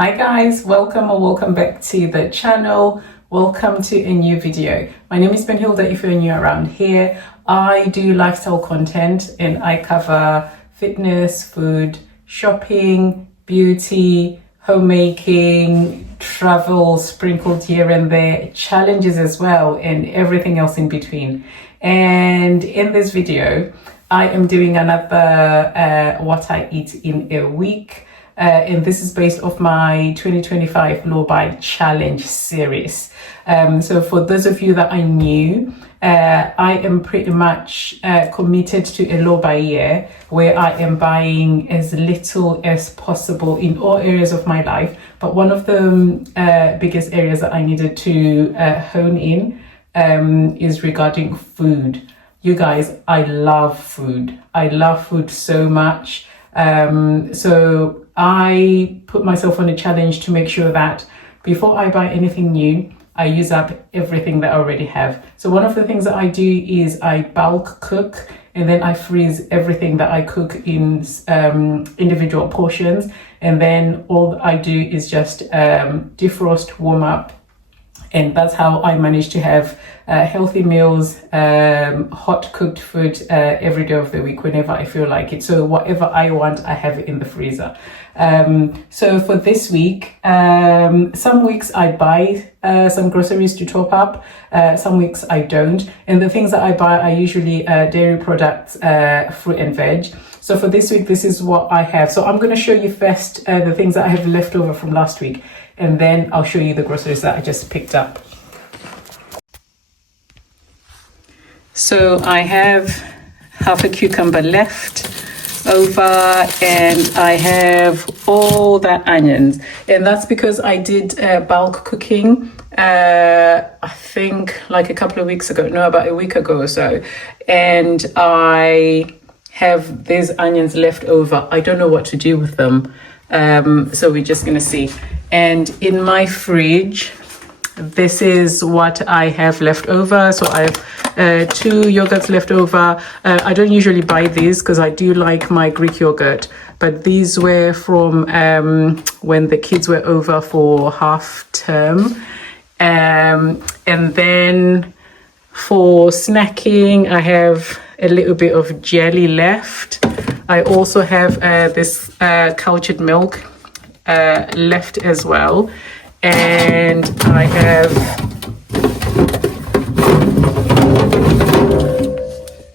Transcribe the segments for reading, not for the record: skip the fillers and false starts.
Hi guys, welcome or welcome back to the channel. Welcome to a new video. My name is Benhilda. If you're new around here, I do lifestyle content and I cover fitness, food, shopping, beauty, homemaking, travel sprinkled here and there, challenges as well, and everything else in between. And in this video, I am doing another what I eat in a week. And this is based off my 2025 Low Buy Challenge series. So for those of you that are new, I am pretty much committed to a low buy year where I am buying as little as possible in all areas of my life. But one of the biggest areas that I needed to hone in is regarding food. You guys, I love food. I love food so much. So I put myself on a challenge to make sure that before I buy anything new, I use up everything that I already have. So one of the things that I do is I bulk cook and then I freeze everything that I cook in individual portions. And then all I do is just defrost, warm up. And that's how I manage to have healthy meals, hot cooked food every day of the week whenever I feel like it. So whatever I want, I have it in the freezer. So for this week, some weeks I buy some groceries to top up, some weeks I don't. And the things that I buy are usually dairy products, fruit and veg. So for this week, this is what I have. So I'm going to show you first the things that I have left over from last week. And then I'll show you the groceries that I just picked up. So I have half a cucumber left over and I have all that onions. And that's because I did bulk cooking, I think like a couple of weeks ago, no, about a week ago or so. And I have these onions left over. I don't know what to do with them. So we're just gonna see. And in my fridge, this is what I have left over. So I have 2 yogurts left over. I don't usually buy these because I do like my Greek yogurt, but these were from when the kids were over for half term. And then for snacking, I have a little bit of jelly left. I also have this cultured milk left as well, and I have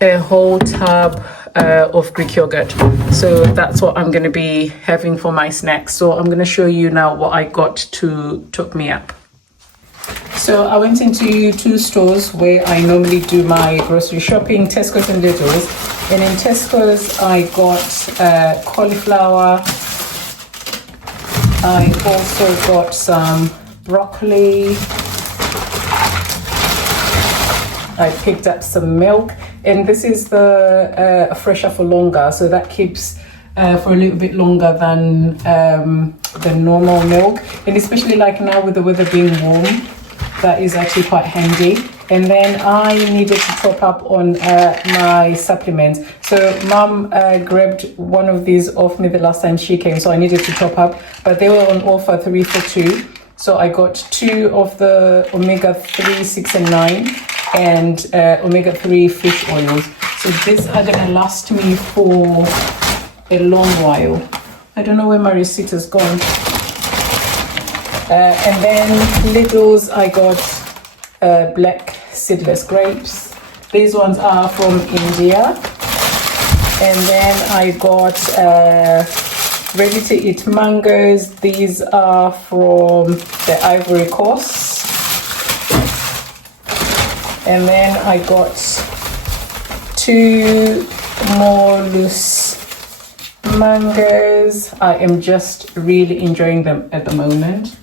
a whole tub of Greek yogurt. So that's what I'm going to be having for my snacks. So I'm going to show you now what I got to took me up. So I went into 2 stores where I normally do my grocery shopping, Tesco's and Lidl's. And in Tesco's, I got cauliflower. I also got some broccoli. I picked up some milk. And this is the fresher for longer. So that keeps for a little bit longer than the normal milk. And especially like now with the weather being warm, that is actually quite handy. And then I needed to top up on my supplements. So mom grabbed one of these off me the last time she came, so I needed to top up, but they were on offer 3 for 2. So I got 2 of the omega-3 6 and 9 and omega-3 fish oils. So these are gonna last me for a long while. I don't know where my receipt has gone. And then Lidl's, I got black seedless grapes. These ones are from India. And then I got ready to eat mangoes. These are from the Ivory Coast. And then I got 2 more loose mangoes. I am just really enjoying them at the moment.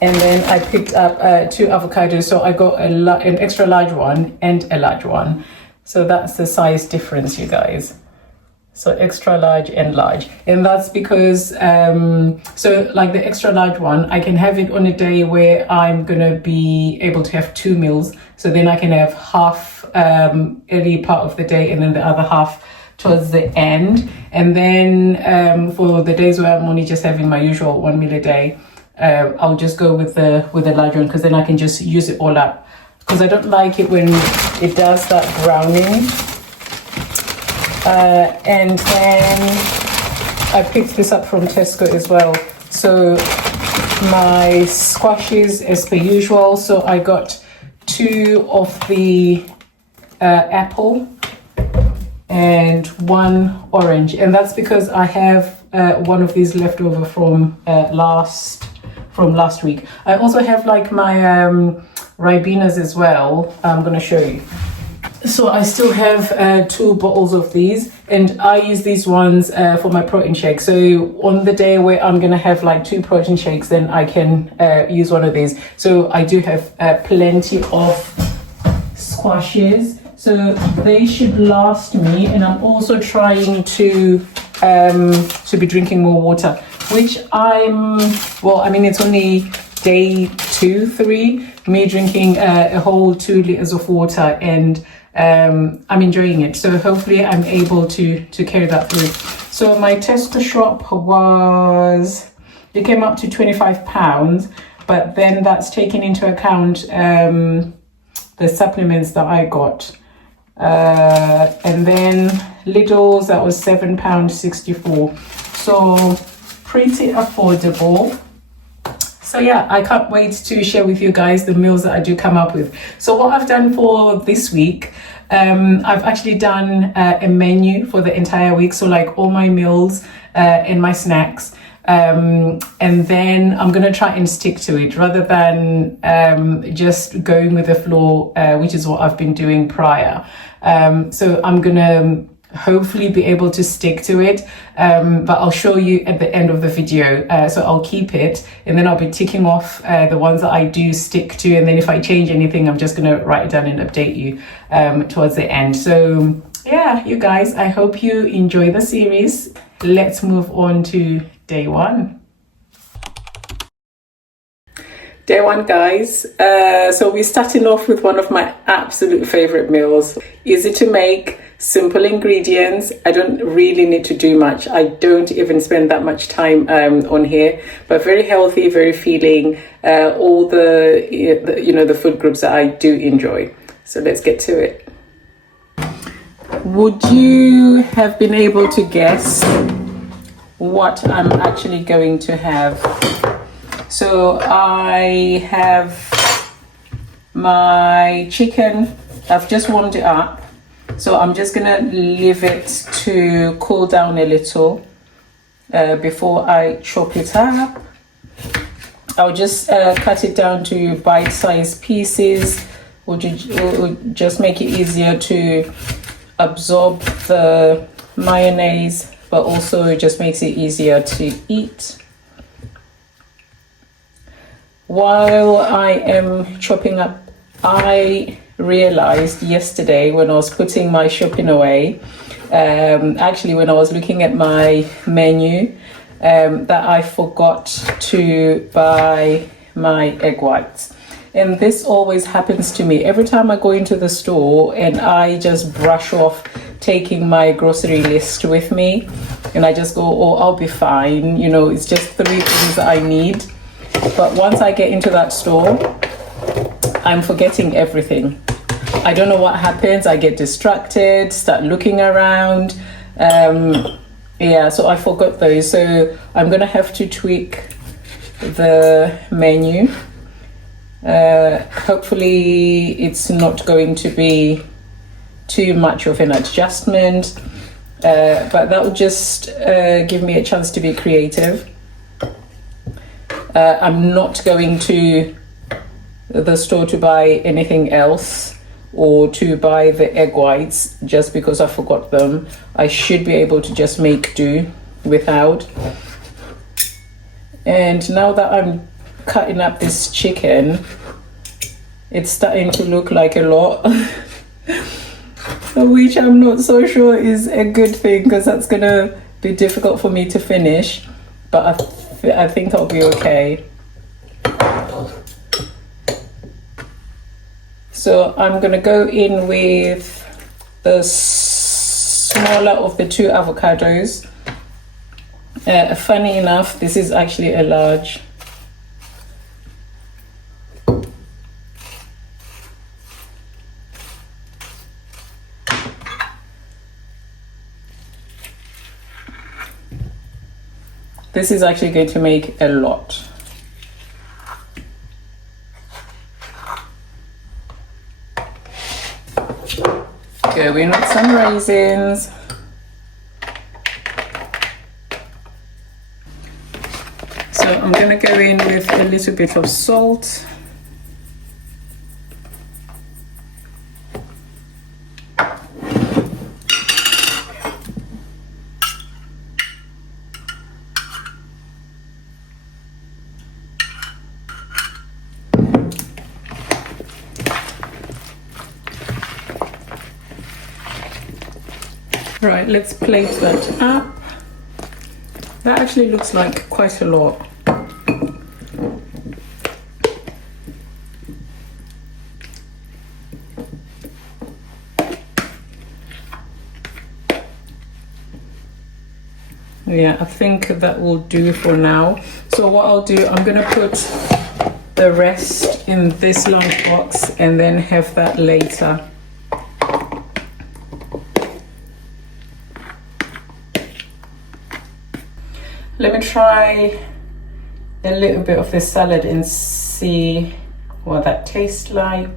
And then I picked up 2 avocados. So I got an extra large one and a large one. So that's the size difference, you guys. So extra large and large. And that's because, so like the extra large one, I can have it on a day where I'm gonna be able to have 2 meals. So then I can have half early part of the day and then the other half towards the end. And then for the days where I'm only just having my usual 1 meal a day, I'll just go with the large one, because then I can just use it all up, because I don't like it when it does start browning. And then I picked this up from Tesco as well. So my squashes as per usual. So I got 2 of the apple and 1 orange, and that's because I have one of these left over from last week. I also have like my Ribenas as well. I'm gonna show you. So I still have 2 bottles of these, and I use these ones for my protein shake. So on the day where I'm gonna have like 2 protein shakes, then I can use one of these. So I do have plenty of squashes, so they should last me. And I'm also trying to be drinking more water, which it's only day 2, 3, me drinking a whole 2 liters of water, and I'm enjoying it. So hopefully I'm able to carry that through. So my Tesco shop it came up to £25, but then that's taking into account the supplements that I got. And then Lidl's, that was £7.64. So pretty affordable. So yeah, I can't wait to share with you guys the meals that I do come up with. So what I've done for this week, I've actually done a menu for the entire week. So like all my meals and my snacks. And then I'm going to try and stick to it rather than just going with the flow, which is what I've been doing prior. So I'm going to hopefully be able to stick to it, but I'll show you at the end of the video. So I'll keep it, and then I'll be ticking off the ones that I do stick to, and then if I change anything, I'm just going to write it down and update you towards the end. So yeah, you guys, I hope you enjoy the series. Let's move on to day 1. Day 1, guys. So we're starting off with one of my absolute favorite meals. Easy to make, simple ingredients. I don't really need to do much. I don't even spend that much time on here, but very healthy, very filling. All the food groups that I do enjoy. So let's get to it. Would you have been able to guess what I'm actually going to have? So I have my chicken. I've just warmed it up. So I'm just gonna leave it to cool down a little before I chop it up. I'll just cut it down to bite-sized pieces, which will just make it easier to absorb the mayonnaise, but also it just makes it easier to eat. While I am chopping up, I realized yesterday when I was putting my shopping away, actually when I was looking at my menu, that I forgot to buy my egg whites. And this always happens to me every time I go into the store, and I just brush off taking my grocery list with me, and I just go, oh, I'll be fine, it's just 3 things that I need. But once I get into that store, I'm forgetting everything. I don't know what happens. I get distracted, start looking around. So I forgot those. So I'm gonna have to tweak the menu. Hopefully it's not going to be too much of an adjustment, but that will just give me a chance to be creative. I'm not going to the store to buy anything else or to buy the egg whites just because I forgot them. I should be able to just make do without. And now that I'm cutting up this chicken, it's starting to look like a lot, which I'm not so sure is a good thing, because that's gonna be difficult for me to finish, but I think I'll be okay. So I'm gonna go in with the small smaller of the 2 avocados. Funny enough, this is actually a large. This is actually going to make a lot. Go in with some raisins. So I'm going to go in with a little bit of salt. Right, let's plate that up. That actually looks like quite a lot. Yeah, I think that will do for now. So what I'll do, I'm gonna put the rest in this lunchbox and then have that later. Let me try a little bit of this salad and see what that tastes like.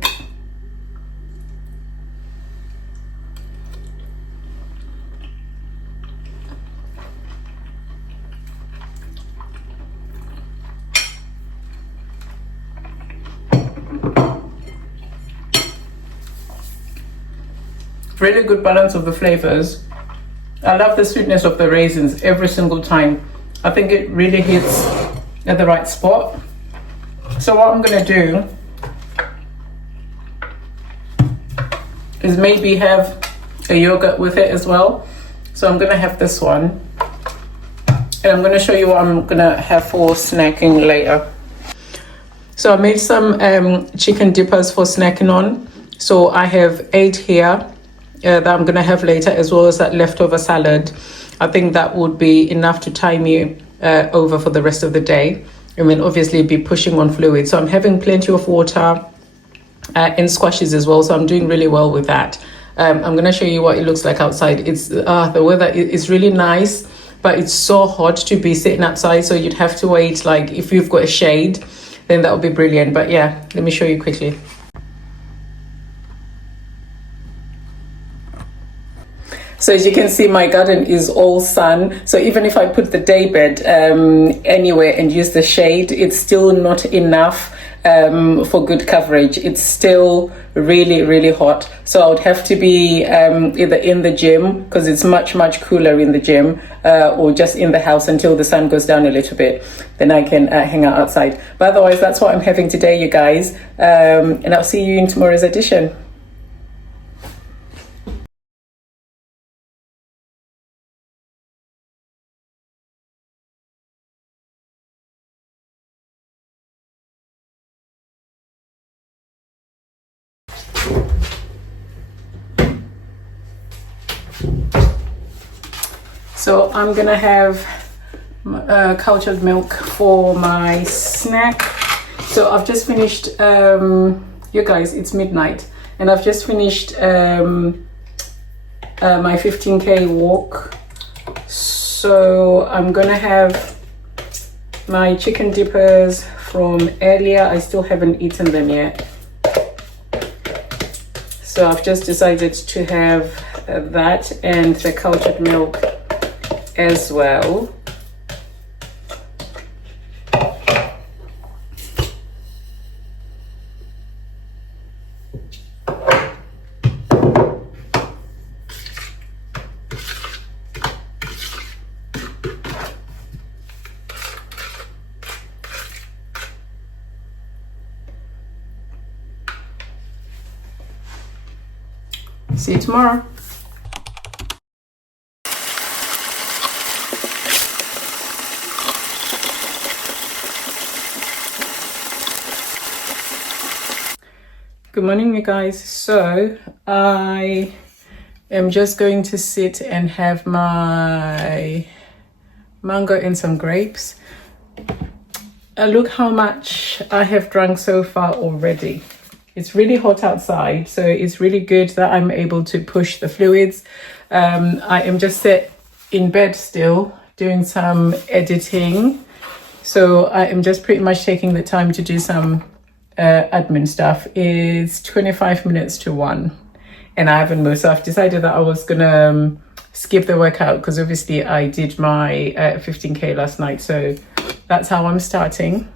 Really good balance of the flavors. I love the sweetness of the raisins every single time. I think it really hits at the right spot. So what I'm gonna do is maybe have a yogurt with it as well. So I'm gonna have this one. And I'm gonna show you what I'm gonna have for snacking later. So I made some chicken dippers for snacking on. So I have 8 here that I'm gonna have later, as well as that leftover salad. I think that would be enough to tie me over for the rest of the day. And then obviously be pushing on fluid. So I'm having plenty of water and squashes as well. So I'm doing really well with that. I'm going to show you what it looks like outside. It's the weather is really nice, but it's so hot to be sitting outside. So you'd have to wait. Like if you've got a shade, then that would be brilliant. But yeah, let me show you quickly. So as you can see, my garden is all sun. So even if I put the daybed anywhere and use the shade, it's still not enough for good coverage. It's still really, really hot. So I would have to be either in the gym, because it's much, much cooler in the gym, or just in the house until the sun goes down a little bit. Then I can hang out outside. But otherwise, that's what I'm having today, you guys. And I'll see you in tomorrow's edition. So I'm gonna have cultured milk for my snack. So I've just finished, you guys, it's midnight, and I've just finished my 15k walk. So I'm gonna have my chicken dippers from earlier. I still haven't eaten them yet. So I've just decided to have that and the cultured milk as well. See you tomorrow. Good morning, you guys. So I am just going to sit and have my mango and some grapes. Look how much I have drunk so far already. It's really hot outside, so it's really good that I'm able to push the fluids. I am just set in bed still doing some editing, so I am just pretty much taking the time to do some admin stuff. It's 25 minutes to 1 and I haven't moved, so I've decided that I was gonna skip the workout because obviously I did my 15k last night, so that's how I'm starting.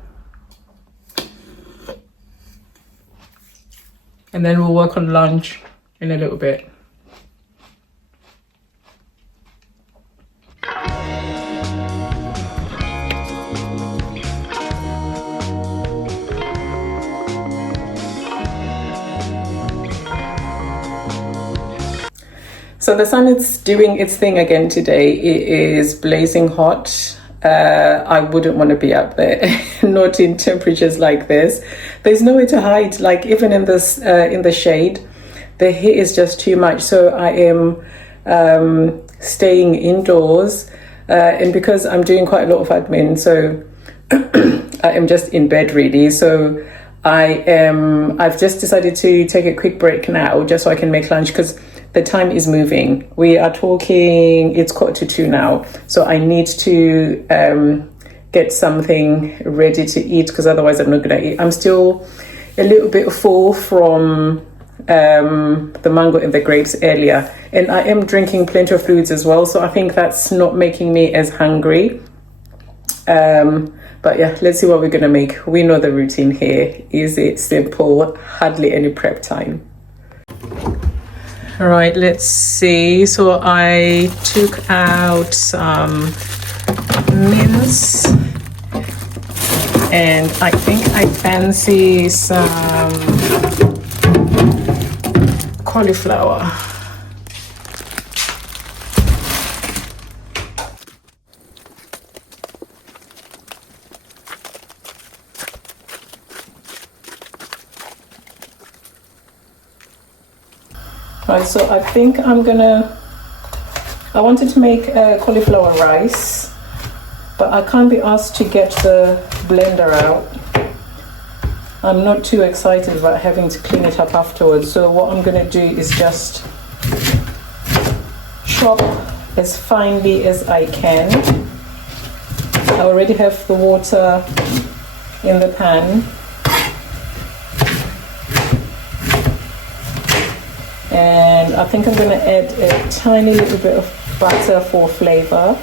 And then we'll work on lunch in a little bit. So the sun is doing its thing again today. It is blazing hot. I wouldn't want to be up there, not in temperatures like this. There's nowhere to hide, like even in this in the shade. The heat is just too much, so I am staying indoors, and because I'm doing quite a lot of admin, so I am just in bed really. So I've just decided to take a quick break now just so I can make lunch because the time is moving. We are talking, it's 1:45 now. So I need to get something ready to eat because otherwise I'm not going to eat. I'm still a little bit full from the mango and the grapes earlier. And I am drinking plenty of fluids as well. So I think that's not making me as hungry. But yeah, let's see what we're going to make. We know the routine here. Is it simple? Hardly any prep time. All right, let's see. So I took out some mince and I think I fancy some cauliflower. Right, so I think I wanted to make cauliflower rice, but I can't be asked to get the blender out. I'm not too excited about having to clean it up afterwards. So what I'm gonna do is just chop as finely as I can. I already have the water in the pan. And I think I'm going to add a tiny little bit of butter for flavor.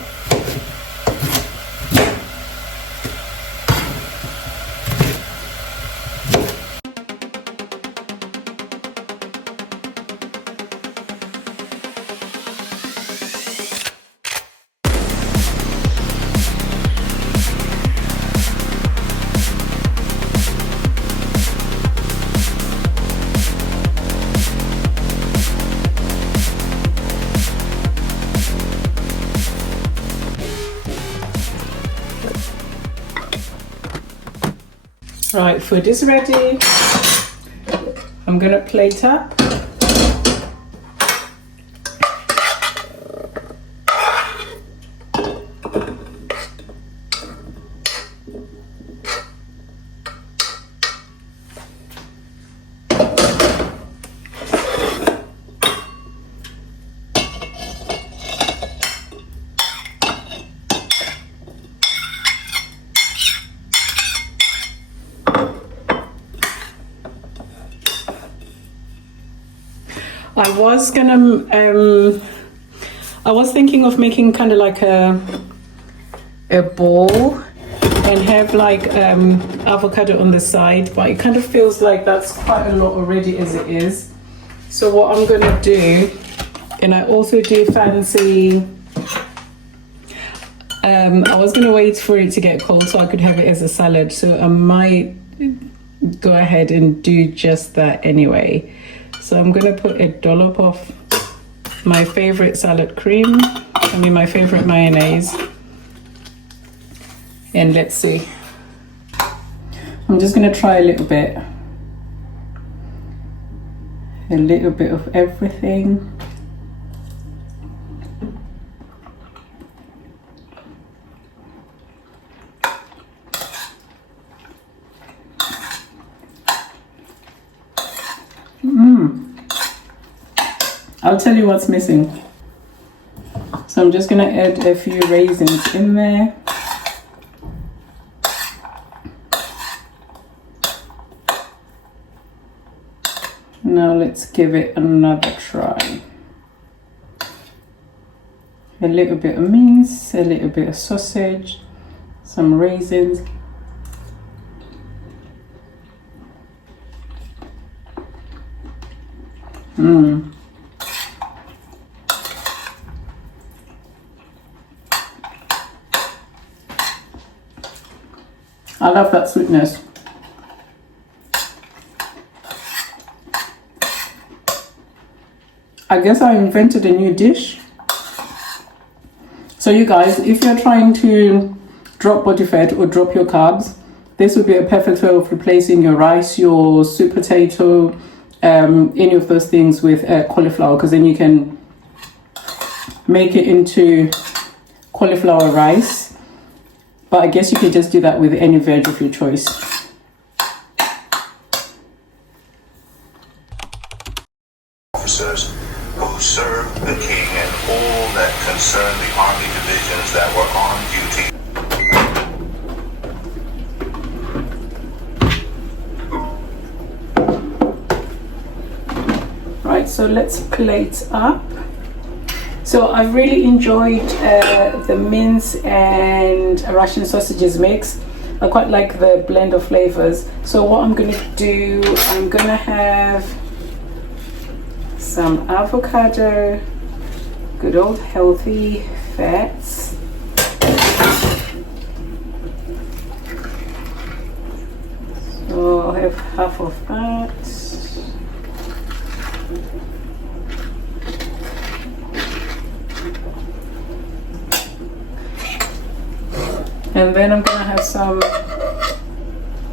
Right, food is ready. I'm gonna plate up. I was thinking of making kind of like a bowl and have like avocado on the side, but it kind of feels like that's quite a lot already as it is. So what I'm gonna do, and I also do fancy, I was gonna wait for it to get cold so I could have it as a salad, so I might go ahead and do just that anyway. So I'm gonna put a dollop of my favorite salad cream, my favorite mayonnaise, and let's see. I'm just gonna try a little bit of everything. I'll tell you what's missing. So I'm just gonna add a few raisins in there. Now let's give it another try. A little bit of mince, a little bit of sausage, some raisins. I love that sweetness. I guess I invented a new dish. So you guys, if you're trying to drop body fat or drop your carbs, this would be a perfect way of replacing your rice, your sweet potato, any of those things with cauliflower, because then you can make it into cauliflower rice. But I guess you could just do that with any veg of your choice. Officers who served the king and all that concerned the army divisions that were on duty. Right, so let's plate up. So I really enjoyed the mince and Russian sausages mix. I quite like the blend of flavors. So what I'm going to do, I'm going to have some avocado, good old healthy fats. So I'll have half of that. And then I'm gonna have some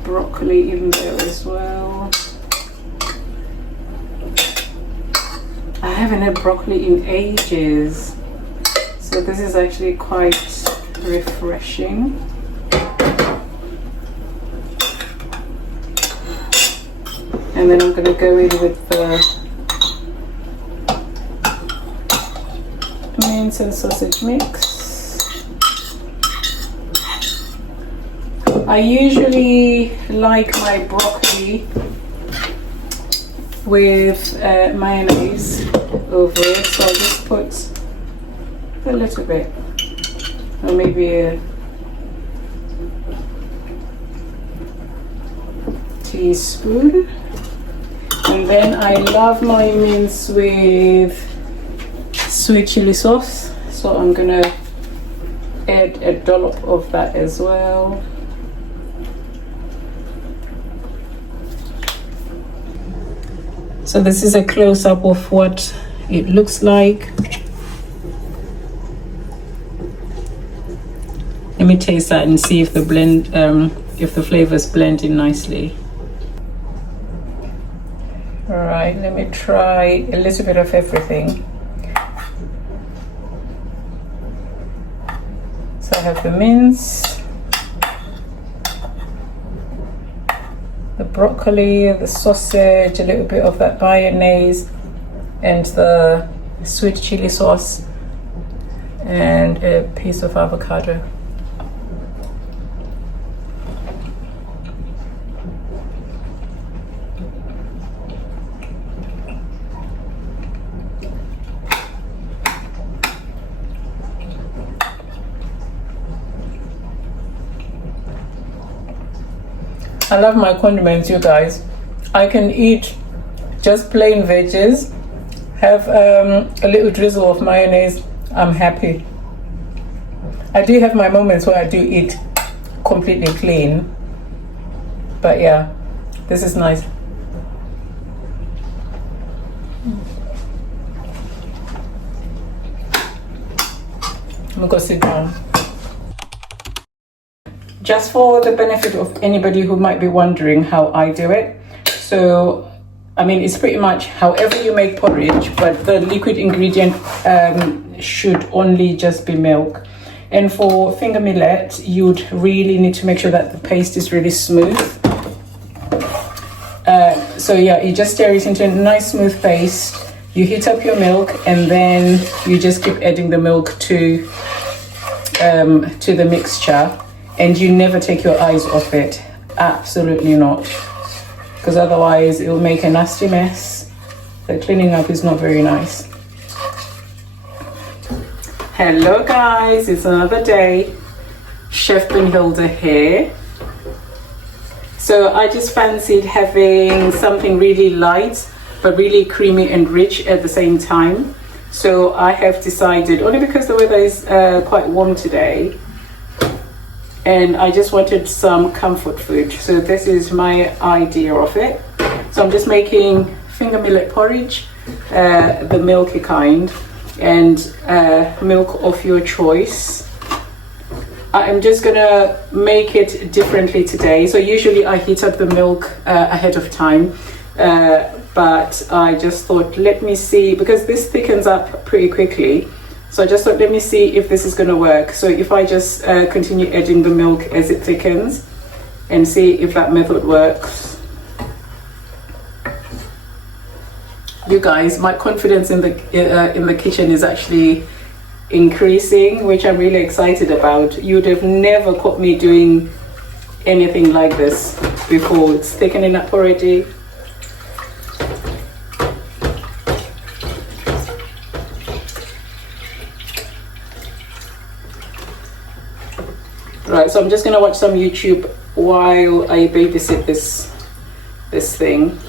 broccoli in there as well. I haven't had broccoli in ages, so this is actually quite refreshing. And then I'm gonna go in with the mince and sausage mix. I usually like my broccoli with mayonnaise over it, so I'll just put a little bit, or maybe a teaspoon. And then I love my mince with sweet chili sauce, so I'm gonna add a dollop of that as well. So this is a close-up of what it looks like. Let me taste that and see if the blend, if the flavors blend in nicely. All right, let me try a little bit of everything. So I have the mince, the broccoli, the sausage, a little bit of that mayonnaise, and the sweet chili sauce, and a piece of avocado. I love my condiments, you guys. I can eat just plain veggies, have a little drizzle of mayonnaise, I'm happy. I do have my moments where I do eat completely clean, but yeah, this is nice. I'm gonna go sit down. Just for the benefit of anybody who might be wondering how I do it. So, I mean, it's pretty much however you make porridge, but the liquid ingredient should only just be milk. And for finger millet, you'd really need to make sure that the paste is really smooth. So yeah, you just stir it into a nice smooth paste. You heat up your milk and then you just keep adding the milk to the mixture, and you never take your eyes off it. Absolutely not, because otherwise it will make a nasty mess. The cleaning up is not very nice. Hello guys, it's another day. Chef Brunhilde here. So I just fancied having something really light but really creamy and rich at the same time. So I have decided, only because the weather is quite warm today, and I just wanted some comfort food. So this is my idea of it. So I'm just making finger millet porridge, the milky kind, and milk of your choice. I'm just gonna make it differently today. So usually I heat up the milk ahead of time, but I just thought, let me see, because this thickens up pretty quickly. So I just thought, let me see if this is gonna work. So if I just continue adding the milk as it thickens and see if that method works. You guys, my confidence in the kitchen is actually increasing, which I'm really excited about. You would have never caught me doing anything like this before. It's thickening up already. Right, so I'm just gonna watch some YouTube while I babysit this thing.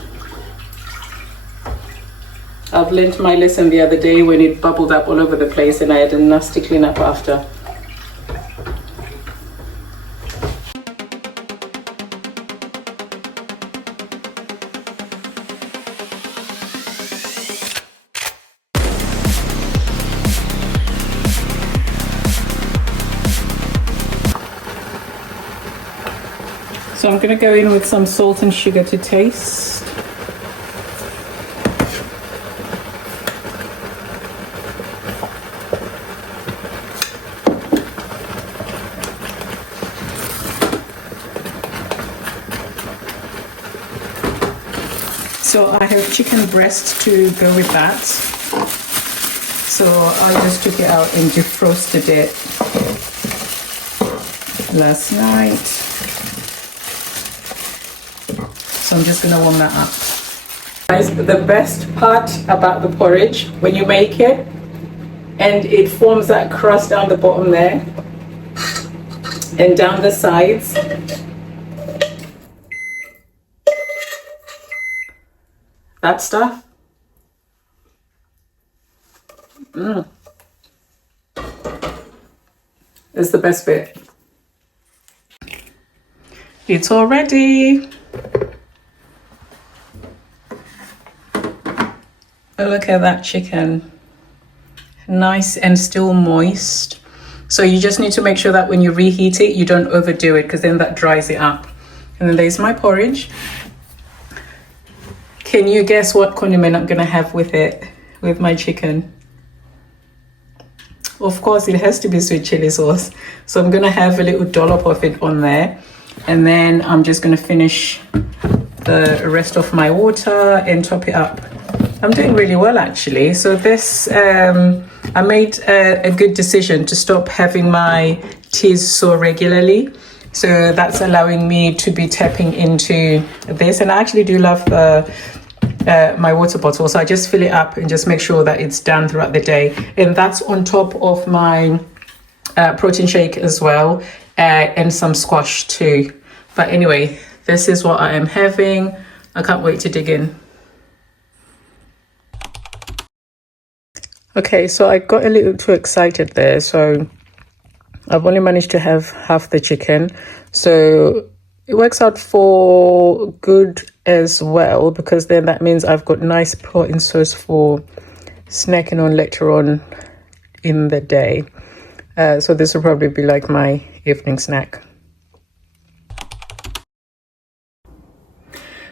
I've learned my lesson the other day when it bubbled up all over the place and I had a nasty cleanup after. So I'm gonna go in with some salt and sugar to taste. So I have chicken breast to go with that. So I just took it out and defrosted it last night. So I'm just gonna warm that up. Guys, the best part about the porridge, when you make it and it forms that crust down the bottom there and down the sides, that stuff, is the best bit. It's all ready. Oh, look at that chicken. Nice and still moist. So you just need to make sure that when you reheat it, you don't overdo it, because then that dries it up. And then there's my porridge. Can you guess what condiment I'm gonna have with it, with my chicken? Of course, it has to be sweet chili sauce. So I'm gonna have a little dollop of it on there. And then I'm just gonna finish the rest of my water and top it up. I'm doing really well actually. So this, I made a good decision to stop having my teas so regularly. So that's allowing me to be tapping into this. And I actually do love my water bottle. So I just fill it up and just make sure that it's done throughout the day. And that's on top of my protein shake as well, and some squash too. But anyway, this is what I am having. I can't wait to dig in. Okay, so I got a little too excited there. So I've only managed to have half the chicken. So it works out for good as well, because then that means I've got nice protein source for snacking on later on in the day. So this will probably be like my evening snack.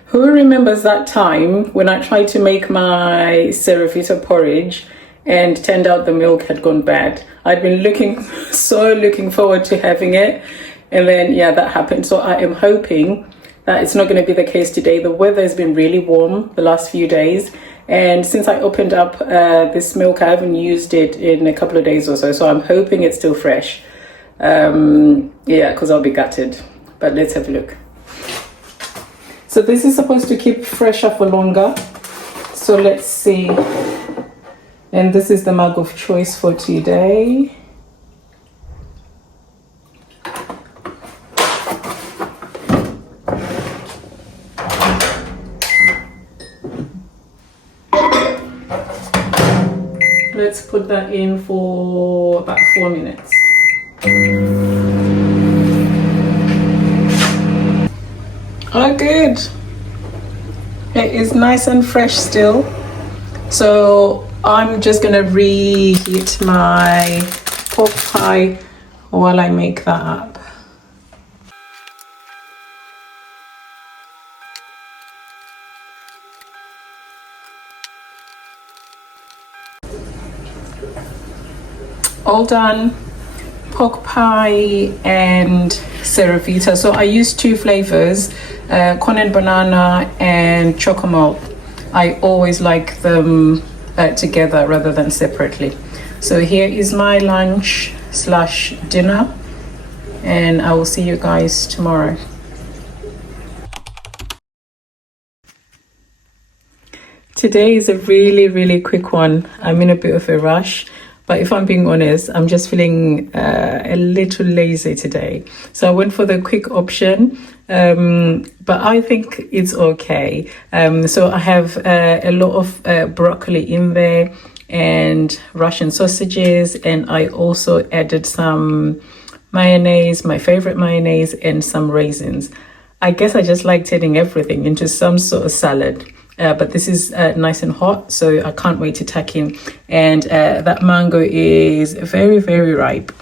Who remembers that time when I tried to make my Cerevita porridge and turned out the milk had gone bad? I'd been looking forward to having it, and then yeah, that happened. So I am hoping that it's not going to be the case today. The weather has been really warm the last few days, And since I opened up this milk, I haven't used it in a couple of days or so. So I'm hoping it's still fresh. Yeah, because I'll be gutted. But let's have a look. So this is supposed to keep fresher for longer. So let's see. And this is the mug of choice for today. Let's put that in for about 4 minutes. Oh, good. It is nice and fresh still. So I'm just gonna reheat my pork pie while I make that up. All done. Pork pie and Ceravita. So I use 2 flavors, corn and banana and chocomalt. I always like them together rather than separately. So here is my lunch / dinner, and I will see you guys tomorrow. Today is a really quick one. I'm in a bit of a rush. But if I'm being honest, I'm just feeling a little lazy today. So I went for the quick option, but I think it's okay. So I have a lot of broccoli in there and Russian sausages. And I also added some mayonnaise, my favorite mayonnaise, and some raisins. I guess I just like turning everything into some sort of salad. But this is nice and hot, so I can't wait to tuck in. And that mango is very ripe.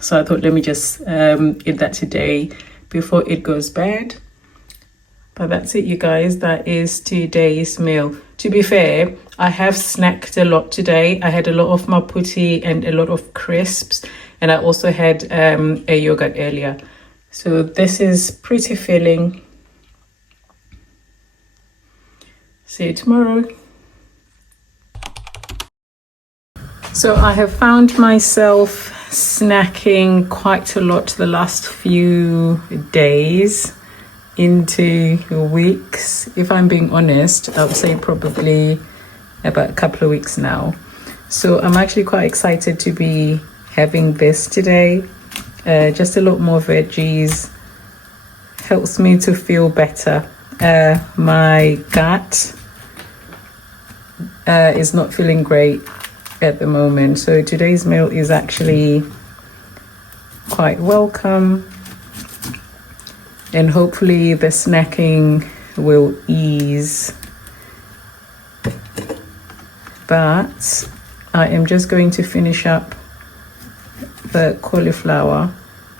So I thought, let me just eat that today before it goes bad. But that's it, you guys. That is today's meal. To be fair, I have snacked a lot today. I had a lot of maputi and a lot of crisps. And I also had a yogurt earlier. So this is pretty filling. See you tomorrow. So I have found myself snacking quite a lot the last few days into weeks. If I'm being honest, I would say probably about a couple of weeks now. So I'm actually quite excited to be having this today. Just a lot more veggies. Helps me to feel better. My gut is not feeling great at the moment, so today's meal is actually quite welcome, and hopefully the snacking will ease. But I am just going to finish up the cauliflower.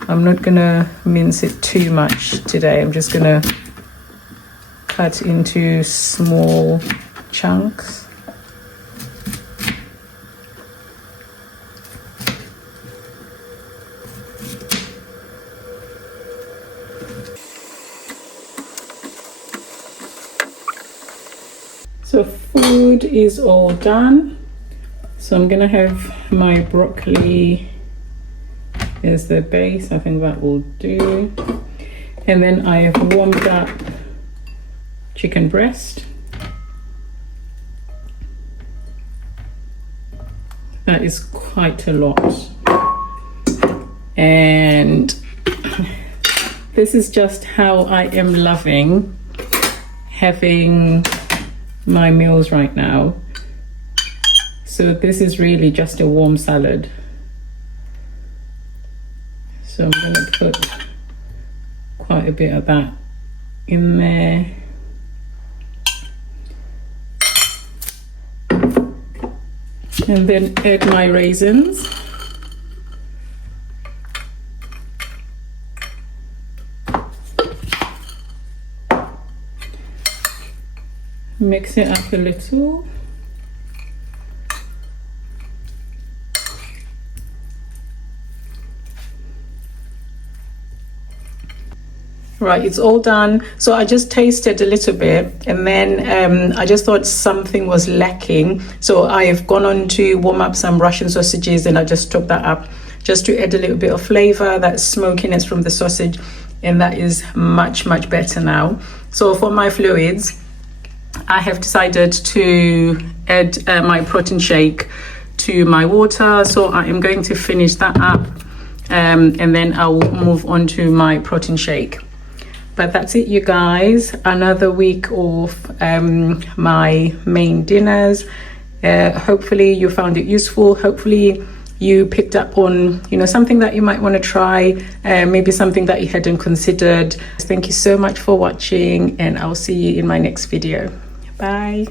I'm not gonna mince it too much today. I'm just gonna cut into small chunks. So food is all done. So I'm gonna have my broccoli as the base. I think that will do. And then I have warmed up chicken breast. That is quite a lot. And this is just how I am loving having my meals right now. So this is really just a warm salad. So I'm gonna put quite a bit of that in there. And then add my raisins. Mix it up a little. Right, it's all done. So I just tasted a little bit, and then I just thought something was lacking. So I've gone on to warm up some Russian sausages, and I just chopped that up just to add a little bit of flavor, that smokiness from the sausage, and that is much better now. So for my fluids, I have decided to add my protein shake to my water. So I am going to finish that up, and then I'll move on to my protein shake. But that's it, you guys. Another week of my main dinners. Hopefully you found it useful. Hopefully you picked up on, something that you might want to try, maybe something that you hadn't considered. Thank you so much for watching, and I'll see you in my next video. Bye.